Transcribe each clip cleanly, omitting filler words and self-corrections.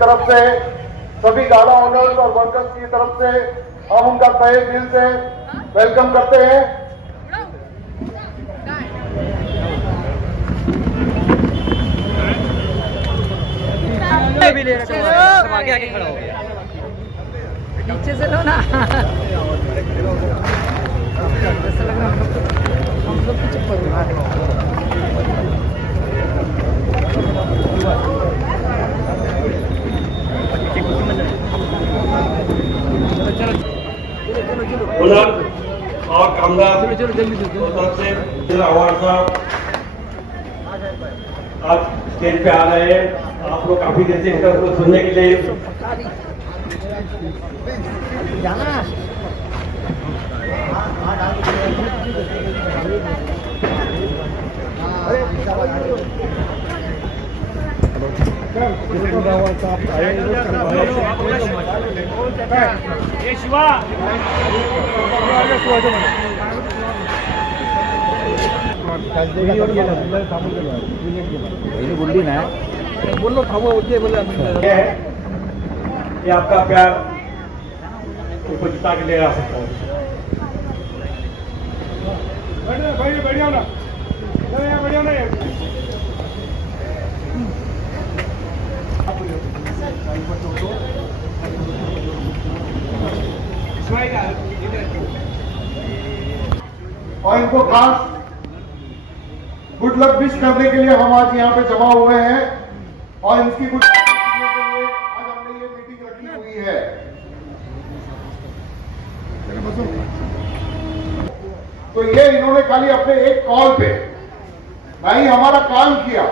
तरफ से, सभी गाला ओनर्स और वर्कर्स की तरफ से हम उनका तहे दिल से वेलकम करते हैं। भी ले सब आगे आगे खड़ा हो गया, नीचे से लो ना। ऐसा लग रहा हम लोग पीछे पड़ और कामदार तरफ से अवार्ड साहब आज स्टेज पे आ रहे हैं। आप लोग काफी देर से इनका कुछ सुनने के लिए बोली ना बोलो थामो बोले ये आपका प्यार ऊपर जिता के ले आ सकता है। बढ़िया ना बढ़िया ना और इनको खास गुड लक विश करने के लिए हम आज यहाँ पे जमा हुए हैं और इनकी गुड लक करने के लिए आज हमने ये मीटिंग रखी हुई है। तो ये इन्होंने खाली अपने एक कॉल पे नहीं हमारा काम किया,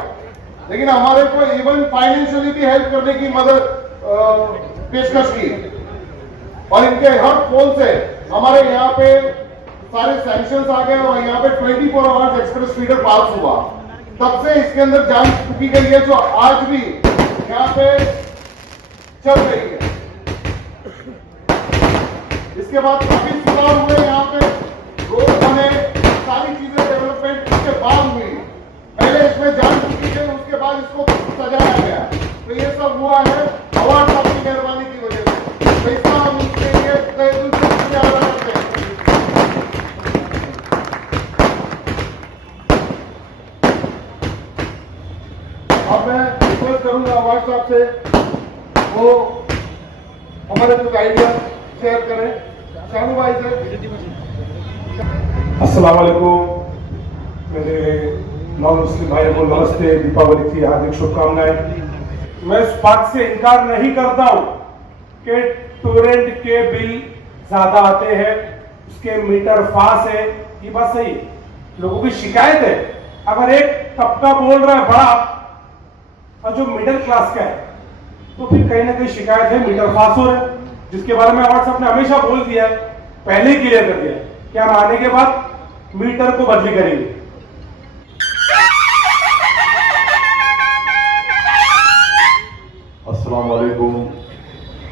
लेकिन हमारे को इवन फाइनेंशियली भी हेल्प करने की मदद पेशकश की और इनके हर फोन से हमारे यहाँ पे सारे सैंक्शंस आ गए और यहाँ पे 24 आवर्स एक्सप्रेस फीडर पास हुआ। तब से इसके अंदर जान चुकी गई है जो आज भी यहाँ पे चल रही है। इसके बाद काफी सुधार हुए यहाँ पे, रोड बने, सारी चीजें डेवलपमेंट इसके बाद हुई। पहले इसमें जान चुकी थी, उसके बाद इसको सजाया गया। तो ये सब हुआ है अवार्ड साहब की मेहरबानी की वजह से। तो इसका हम उसके लिए तहे दिल से शुक्रिया अदा करते हैं। अब मैं रिक्वेस्ट करूंगा अवार्ड साहब से वो हमारे कुछ आइडिया शेयर करें। शानू भाई से। अस्सलाम वालेकुम, मेरे नॉन मुस्लिम भाइयों को नमस्ते, दीपावली की हार्दिक शुभकामनाएं। मैं इस बात से इनकार नहीं करता हूं कि टोरेंट के बिल ज्यादा आते हैं, उसके मीटर फास्ट है, ये बात सही है। लोगों की शिकायत है, अगर एक तबका बोल रहा है बड़ा और जो मिडिल क्लास का है, तो फिर कहीं ना कहीं शिकायत है मीटर फास्ट हो रहा है, जिसके बारे में व्हाट्सएप ने हमेशा बोल दिया है, पहले ही क्लियर कर दिया है कि हम आने के बाद मीटर को बदली करेंगे। अस्सलाम वालेकुम,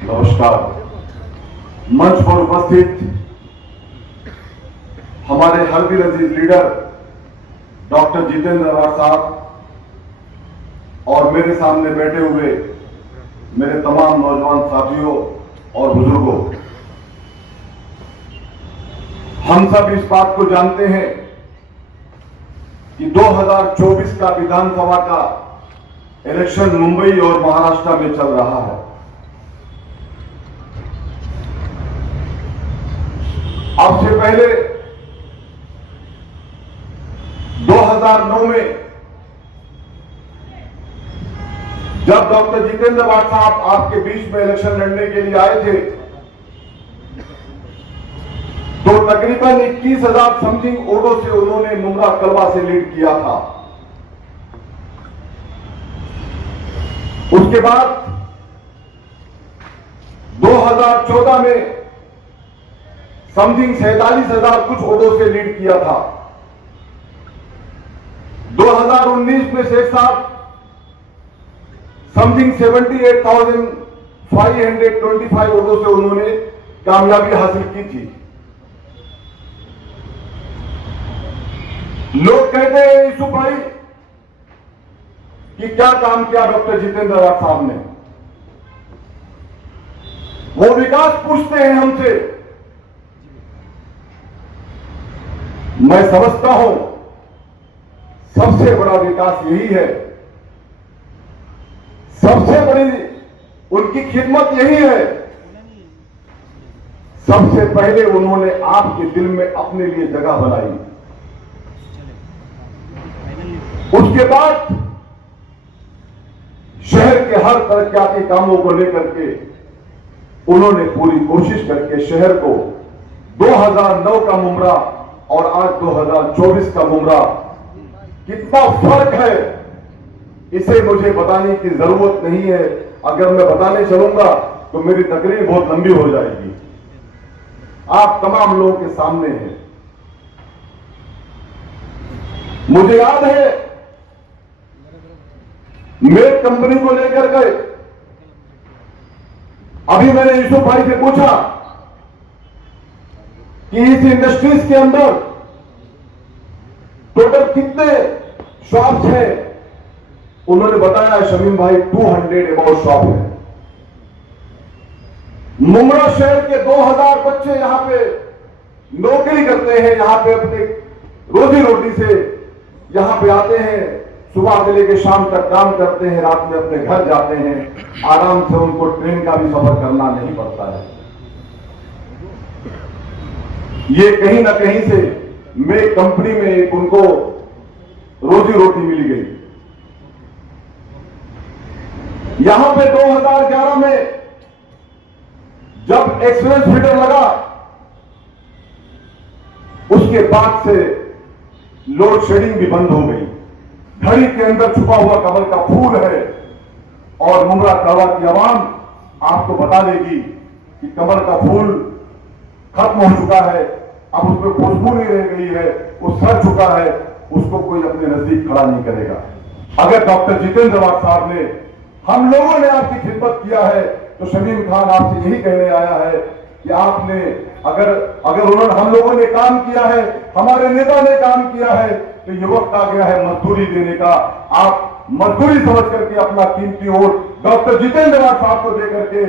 नमस्कार। मंच पर उपस्थित हमारे हर दिल अजीज लीडर डॉक्टर जितेंद्र अवार्ड साहब और मेरे सामने बैठे हुए मेरे तमाम नौजवान साथियों और बुजुर्गों, हम सब इस बात को जानते हैं कि 2024 का विधानसभा का इलेक्शन मुंबई और महाराष्ट्र में चल रहा है। अब से पहले 2009 में जब डॉक्टर जितेंद्र अवार्ड साहब आपके बीच में इलेक्शन लड़ने के लिए आए थे, तो तकरीबन 21,000 समथिंग वोटों से उन्होंने मुंगा कलवा से लीड किया था। उसके बाद 2014 में समथिंग 47,000 कुछ वोटों से लीड किया था। 2019 में शेख साहब समथिंग 78,525 वोटों से उन्होंने कामयाबी हासिल की थी। लोग कहते हैं यूसुफ भाई कि क्या काम किया डॉक्टर जितेंद्र अवार्ड साहब ने। वो विकास पूछते हैं हमसे। मैं समझता हूं सबसे बड़ा विकास यही है, सबसे बड़ी उनकी खिदमत यही है। सबसे पहले उन्होंने आपके दिल में अपने लिए जगह बनाई, उसके बाद शहर के हर तरक्याती कामों को लेकर के उन्होंने पूरी कोशिश करके शहर को 2009 का मुमरा और आज 2024 का मुमरा कितना फर्क है इसे मुझे बताने की जरूरत नहीं है। अगर मैं बताने चलूंगा तो मेरी तकरीर बहुत लंबी हो जाएगी। आप तमाम लोगों के सामने हैं। मुझे याद है मेरे कंपनी को लेकर गए, अभी मैंने यूसुफ भाई से पूछा कि इस इंडस्ट्रीज के अंदर टोटल कितने शॉप्स हैं। उन्होंने बताया शमीम भाई 200 अबाउट शॉप है। मुमरा शहर के 2000 बच्चे यहां पे नौकरी करते हैं, यहां पे अपने रोजी रोटी से यहां पे आते हैं, सुबह से लेकर शाम तक काम करते हैं, रात में अपने घर जाते हैं, आराम से उनको ट्रेन का भी सफर करना नहीं पड़ता है। ये कहीं ना कहीं से मेरी कंपनी में उनको रोजी रोटी मिली गई। यहां पे 2011 में जब एक्सप्रेस फीडर लगा, उसके बाद से लोड शेडिंग भी बंद हो गई। घड़ी के अंदर छुपा हुआ कमल का फूल है और मुमरा कड़वा की आवाम आपको बता देगी कि कमल का फूल खत्म हो चुका है, अब उसमें खुशबू नहीं रह गई है, वो सड़ चुका है, उसको कोई अपने नजदीक खड़ा नहीं करेगा। अगर डॉक्टर जितेंद्र आवाड साहब ने, हम लोगों ने आपकी खिदमत किया है, तो शमीम खान आपसे यही कहने आया है कि आपने अगर उन्होंने, हम लोगों ने काम किया है, हमारे नेता ने काम किया है, तो ये वक्त आ गया है मजदूरी देने का। आप मजदूरी समझ करके अपना कीमती वोट डॉक्टर जितेंद्र आवाड साहब को दे करके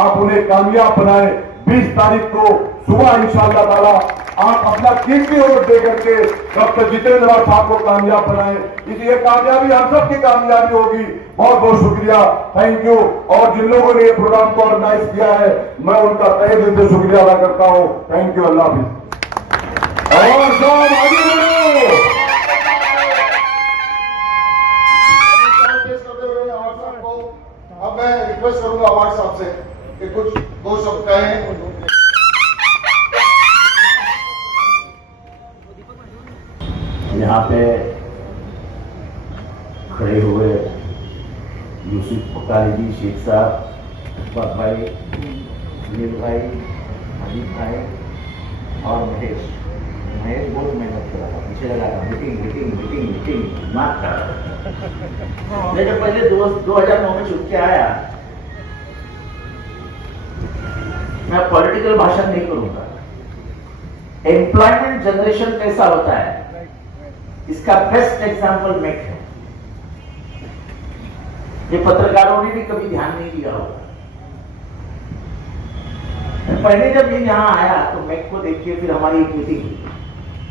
आप उन्हें कामयाब बनाए। 20 तारीख को सुबह इंशाअल्लाह ताला आप अपना कीमती वोट दे करके डॉक्टर जितेंद्र आवाड साहब को कामयाब बनाए। इसलिए कामयाबी हम सबकी कामयाबी होगी। बहुत बहुत शुक्रिया, थैंक यू। और जिन लोगों ने ये प्रोग्राम को ऑर्गेनाइज किया है, मैं उनका तहे दिल से शुक्रिया अदा करता हूं। थैंक यू, अल्लाह हाफिज। और सब आगे बढ़ो। अब मैं रिक्वेस्ट करूंगा अवार्ड साहब से कि कुछ 2 शब्द कहें। यहाँ पे खड़े हुए यूसुफ पुकारी जी, शेख साहब, अकबर भाई, नील भाई, अजीत भाई और महेश बहुत मेहनत कर रहा था, पीछे लगा था, मीटिंग मार कर रहा। मैं जब पहले 2009 में छुप के आया, मैं पॉलिटिकल भाषण नहीं करूंगा, एम्प्लॉयमेंट जनरेशन कैसा होता है इसका बेस्ट एग्जांपल मेक है। ये पत्रकारों ने भी कभी ध्यान नहीं दिया होगा। पहले जब ये यहाँ आया तो मेक को देखिए, फिर हमारी एक मीटिंग हुई,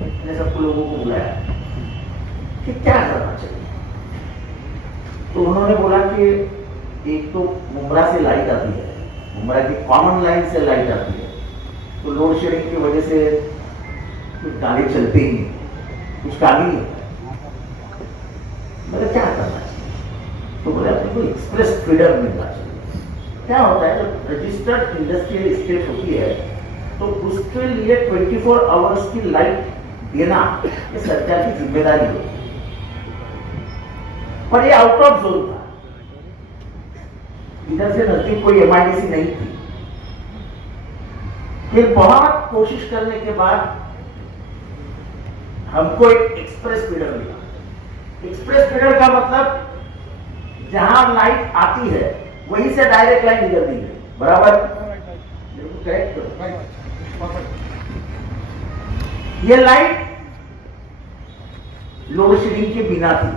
मैंने सबको लोगों को बुलाया कि क्या करना चाहिए। तो उन्होंने बोला कि एक तो मुमरा से लाइट आती है, मुमरा की कॉमन लाइन से लाइट आती है, तो लोड शेडिंग की वजह से कुछ गाड़ी चलती ही नहीं, कुछ काम ही नहीं होता। मैंने क्या करना चाहिए, तो बोले अपने को एक्सप्रेस फीडर मिलना चाहिए। क्या होता है, जब रजिस्टर्ड इंडस्ट्रियल स्टेट होती है तो उसके लिए 24 आवर्स की लाइट देना ये सरकार की जिम्मेदारी होती है। पर ये आउट ऑफ जोन था, इधर से नजदीक कोई एमआईडीसी नहीं थी। फिर बहुत कोशिश करने के बाद हमको एक एक्सप्रेस फीडर मिला। एक्सप्रेस फीडर का मतलब जहां लाइट आती है वहीं से डायरेक्ट लाइन निकलती है, बराबर? करेक्ट। ये लाइट लोड शेडिंग के बिना थी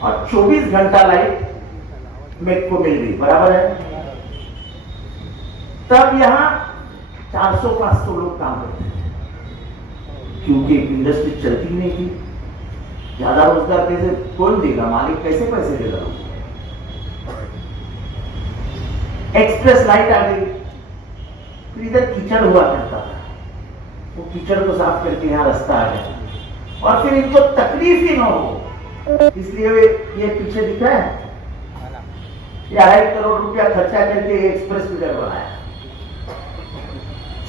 और 24 घंटा लाइट मेक को मिल गई, बराबर है? तब यहाँ 400-500 लोग काम करते थे, क्योंकि इंडस्ट्री चलती नहीं थी। ज्यादा रोजगार कैसे कौन देगा, मालिक कैसे पैसे देगा। एक्सप्रेस लाइट आ गई, फिर इधर कीचड़ हुआ करता था, वो कीचड़ को साफ करके यहाँ रास्ता आ गया, और फिर इनको तकलीफ ही ना हो इसलिए ये पीछे दिख रहा है, ये 2.5 करोड़ रुपया खर्चा करके एक्सप्रेस फीडर बनाया,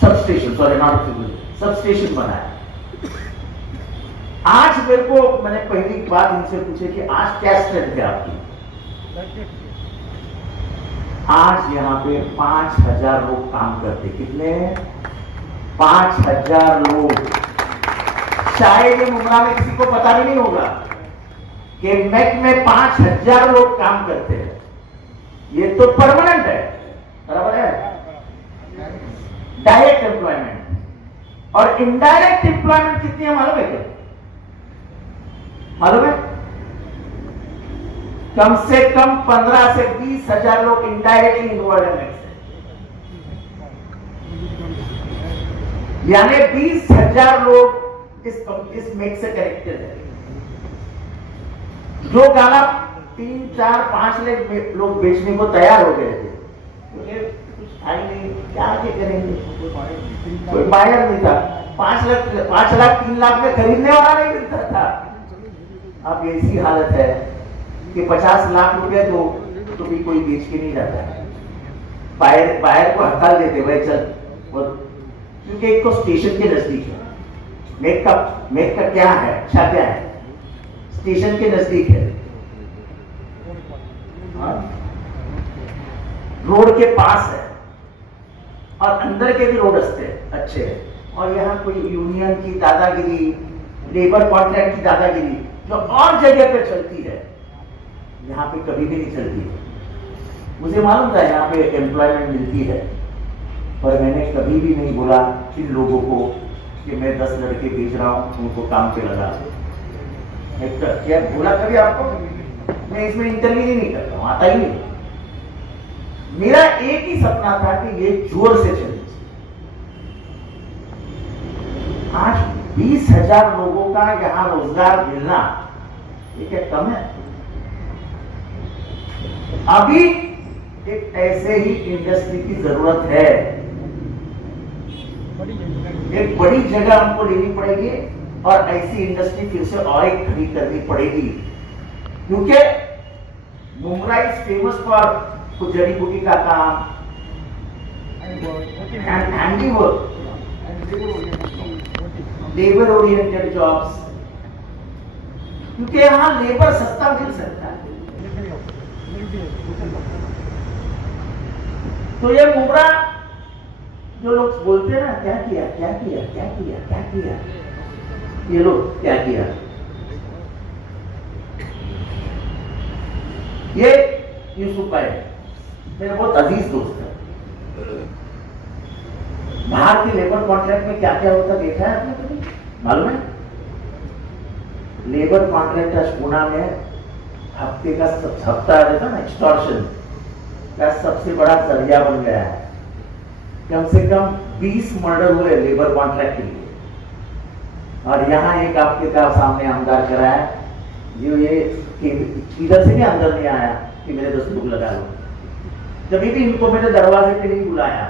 sub station, sorry not sub station बनाया। आज मेरे को, मैंने पहली बात इनसे पूछी कि आज क्या स्ट्रेंथ है आपकी। आज यहाँ पे 5,000 लोग काम करते। कितने? 5,000 लोग। शायद ये मुमरा में किसी को पता भी नहीं होगा कि मैक में 5,000 लोग काम करते हैं। ये तो परमानेंट है, बराबर है, डायरेक्ट एम्प्लॉयमेंट। और इनडायरेक्ट एम्प्लॉयमेंट कितनी है मालूम है क्या? मालूम है? कम से कम 15 से 20,000 लोग इनडायरेक्टली इन्वॉल्व है, यानी 20,000 लोग इस मेक से कनेक्टेड है। जो गाला 3, 4, 5 लाख लोग बेचने को तैयार हो गए थे, कुछ था ही नहीं, क्या आगे करेंगे, कोई बायर नहीं था। 5 लाख 3 लाख में खरीदने वाला नहीं मिलता था। अब ऐसी हालत है कि 50 लाख रुपए दो तो भी कोई बेच के नहीं जाता है। बायर को हड़ताल देते भाई चल, क्योंकि एक तो स्टेशन के नजदीक है। मेक का क्या है, अच्छा क्या है, स्टेशन के नजदीक है, रोड के पास है, और अंदर के भी रोड अच्छे हैं। और यहाँ कोई यूनियन की दादागिरी, लेबर कॉन्ट्रैक्ट की दादागिरी जो और जगह पे चलती है, यहाँ पे कभी भी नहीं चलती। मुझे मालूम था यहाँ पे एम्प्लॉयमेंट मिलती है, पर मैंने कभी भी नहीं बोला इन लोगों को कि मैं 10 लड़के भेज रहा हूँ, उनको काम पे लगा। क्या बोला कभी आपको? मैं इसमें इंटरव्यू ही नहीं करता हूँ, आता ही नहीं। मेरा एक ही सपना था कि ये जोर से चले। आज 20,000 लोगों का यहां रोजगार मिलना, ये क्या कम है? अभी एक ऐसे ही इंडस्ट्री की जरूरत है। एक बड़ी जगह हमको लेनी पड़ेगी और ऐसी इंडस्ट्री फिर से और एक खड़ी करनी पड़ेगी, क्योंकि मुमरा इज फेमस फॉर कुछ जड़ी बूटी का काम, हैंडीवर्क, लेबर ओरिएंटेड जॉब्स, क्योंकि यहां लेबर सस्ता मिल सकता है। तो ये मुमरा जो लोग बोलते हैं ना, क्या किया क्या किया क्या किया क्या किया, ये लोग क्या किया। ये यूसुफ भाई मेरे बहुत अजीज दोस्त है। बाहर के लेबर कॉन्ट्रैक्ट में क्या क्या होता देखा है आपने कभी? मालूम है? लेबर कॉन्ट्रैक्ट पुणे में हफ्ते का हफ्ता रहता ना, एक्सटॉर्शन का सबसे बड़ा जरिया बन गया है। कम से कम 20 मर्डर हुए लेबर कॉन्ट्रैक्ट के लिए, और यहाँ एक आपके का सामने आमदार कराया जो ये इधर से भी अंदर नहीं आया कि मेरे 10 लोग लगा लो। कभी भी इनको मेरे दरवाजे पे नहीं बुलाया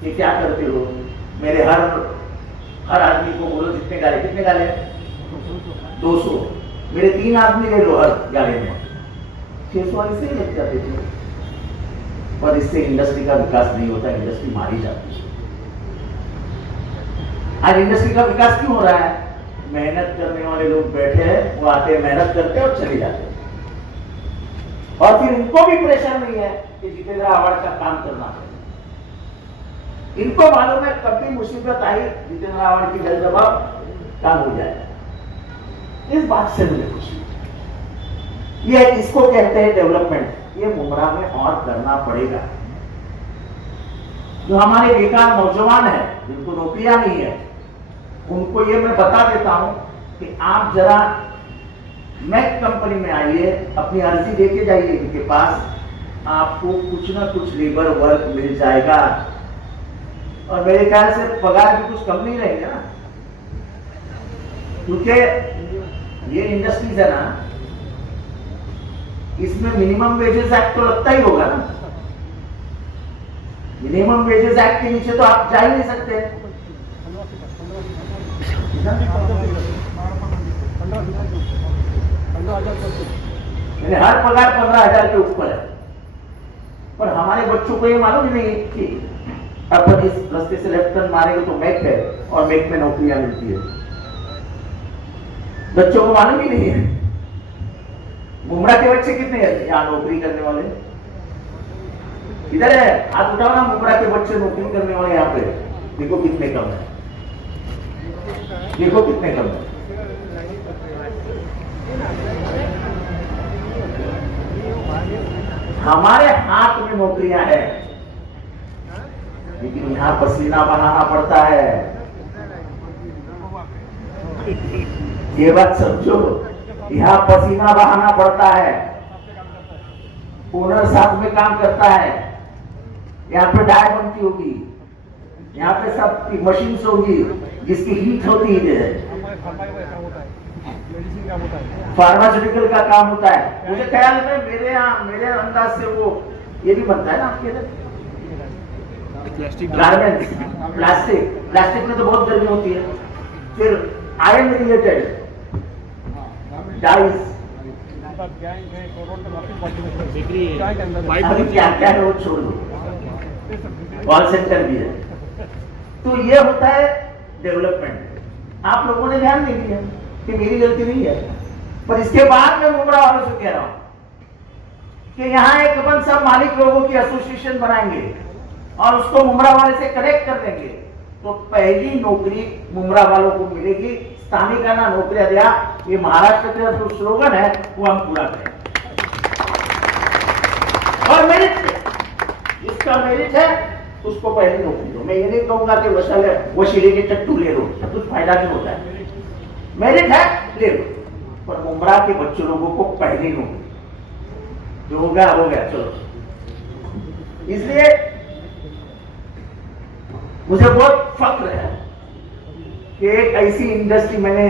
कि क्या करते हो। मेरे हर आदमी को बोलो कितने गाले 200, मेरे 3 आदमी ले लो हर गाले में, 600 ऐसे ही लग जाते थे। पर इससे इंडस्ट्री का विकास नहीं होता, इंडस्ट्री मारी जाती है। आज इंडस्ट्री का विकास क्यों हो रहा है? मेहनत करने वाले लोग बैठे हैं, वो आते हैं, मेहनत करते हैं और चले जाते हैं, और फिर उनको भी प्रेशर नहीं है कि जितेंद्र आवाड़ का काम करना है। इनको मालूम है कभी मुसीबत आई, जितेंद्र आवाड़ की जल जवाब काम हो जाएगा। इस बात से मुझे खुशी। ये इसको कहते हैं डेवलपमेंट। ये मुमरा में और करना पड़ेगा। जो हमारे बेकार नौजवान हैं, जिनको नौकरियां नहीं है, उनको ये मैं बता देता हूं कि आप जरा मैक कंपनी में आइए, अपनी अर्जी लेके जाइए इनके पास, आपको कुछ ना कुछ लेबर वर्क मिल जाएगा, और मेरे ख्याल से पगार भी कुछ कम नहीं रहेगा ना, क्योंकि ये इंडस्ट्रीज है ना, इसमें मिनिमम वेजेस एक्ट तो लगता ही होगा ना। मिनिमम वेजेस एक्ट के नीचे तो आप जा ही नहीं सकते। हर पगार 15,000 के ऊपर है, पर हमारे बच्चों को ये मालूम ही नहीं कि अपन इस रास्ते से लेफ्ट टर्न मारेंगे तो मैक है और मैक में नौकरियां मिलती है। बच्चों को मालूम ही नहीं है। मुमरा के बच्चे कितने हैं यहाँ नौकरी करने वाले? इधर है, हाथ उठाओ ना। मुमरा के बच्चे नौकरी करने वाले यहाँ पे देखो कितने कम है, देखो कितने कम है। हमारे हाथ में नौकरियां हैं, लेकिन यहां पसीना बहाना पड़ता है। ये बात समझो, यहां पसीना बहाना पड़ता है। ओनर साथ में काम करता है, यहाँ पे डाय बनती होगी, यहाँ पे सब मशीन्स होगी जिसकी हीट होती है, फार्मास्यूटिकल का काम होता है। मुझे ख्याल में मेरे अंदाज से वो ये भी बनता है ना आपके इधर गारमेंट्स, प्लास्टिक में तो बहुत गर्मी होती है। फिर आयरन रिलेटेड डाइस, अभी क्या क्या है वो छोड़ दो, कॉल सेंटर भी है। तो ये होता है डेवलपमेंट। आप लोगों ने ध्यान नहीं दिया कि मेरी गलती नहीं है, पर इसके बाद मैं मुमरा वालों से कह रहा हूं कि यहाँ एक अपन सब मालिक लोगों की एसोसिएशन बनाएंगे और उसको मुमरा वाले से कनेक्ट कर देंगे, तो पहली नौकरी मुमरा वालों को मिलेगी। स्थानीय का ना नौकरियां दिया, ये महाराष्ट्र का जो स्लोगन है वो हम पूरा करें। और मेरिट, जिसका मेरिट है उसको पहली नौकरी दो। मैं ये नहीं कहूंगा कि वशीले के टट्टू ले लो, कुछ फायदा नहीं होता है। मेरिट है ले लो, पर मुमरा के बच्चों लोगों को पहली नौकरी, जो हो गया चलो। इसलिए मुझे बहुत फख्र है कि एक ऐसी इंडस्ट्री मैंने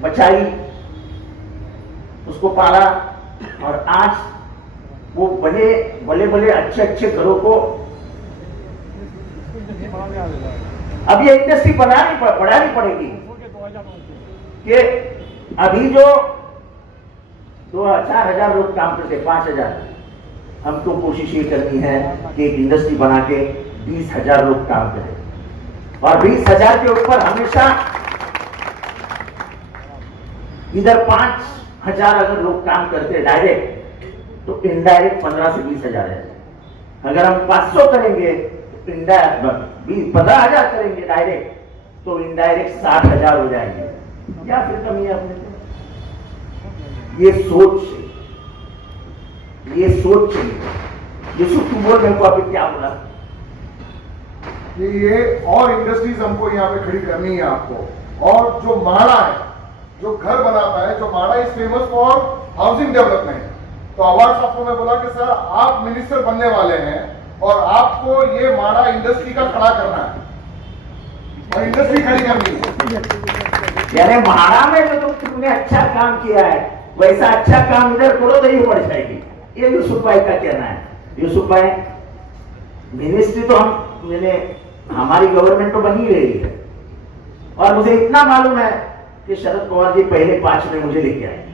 बचाई, उसको पाला, और आज वो बड़े अच्छे घरों को, अब ये इंडस्ट्री बढ़ानी पड़ेगी कि अभी जो 4,000 लोग काम करते, 5,000, हमको कोशिश ये करनी है कि एक इंडस्ट्री बना के 20,000 लोग काम करें, और 20,000 के ऊपर हमेशा इधर 5,000 अगर लोग काम करते डायरेक्ट, तो इनडायरेक्ट 15 से 20,000 है। अगर हम 500 करेंगे तो इनडायरेक्ट 15,000 करेंगे डायरेक्ट, तो इनडायरेक्ट 60,000 हो जाएंगे। क्या फिर कमी है अपने? ये सोच चाहिए। यूसुफ तू बोल, मेरे को अभी क्या बोला कि ये और इंडस्ट्रीज हमको यहाँ पे खड़ी करनी है आपको। और जो माड़ा है, जो घर बनाता है, जो माड़ा is famous for housing development. तो अवार्ड आपको मैं बोला कि सर आप मिनिस्टर बनने वाले हैं और आपको ये माड़ा इंडस्ट्री का खड़ा करना है और इंडस्ट्री खड़ी करनी है। यानी माड़ा में जो तुमने अच्छा काम किया है, वैसा अच्छा काम इधर करो तो ही बढ़ जाएगी। ये यूसुफ भाई का कहना है। यूसुफ भाई, मिनिस्ट्री तो हमारी गवर्नमेंट तो बनी रही है, और मुझे इतना मालूम है कि शरद पवार जी पहले 5 में मुझे लेके आए।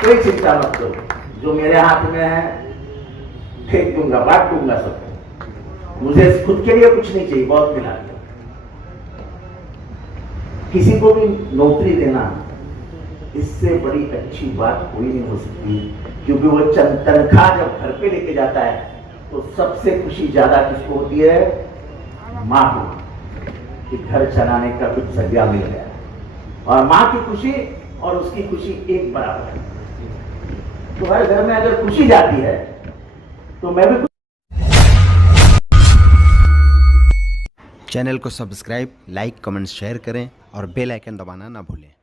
कोई चिंता मत करो, जो मेरे हाथ में है फेंक दूंगा, बांट दूंगा सबको। मुझे खुद के लिए कुछ नहीं चाहिए, बहुत मिला दिया। किसी को भी नौकरी देना, इससे बड़ी अच्छी बात कोई नहीं हो सकती, क्योंकि वो तनख्वाह जब घर पे लेके जाता है तो सबसे खुशी ज्यादा किसको होती है? माँ को, कि घर चलाने का कुछ जरिया मिल गया। और माँ की खुशी और उसकी खुशी एक बराबर है। तो हर घर में अगर खुशी जाती है तो मैं भी। चैनल को सब्सक्राइब, लाइक, कमेंट, शेयर करें और बेल आइकन दबाना ना भूलें।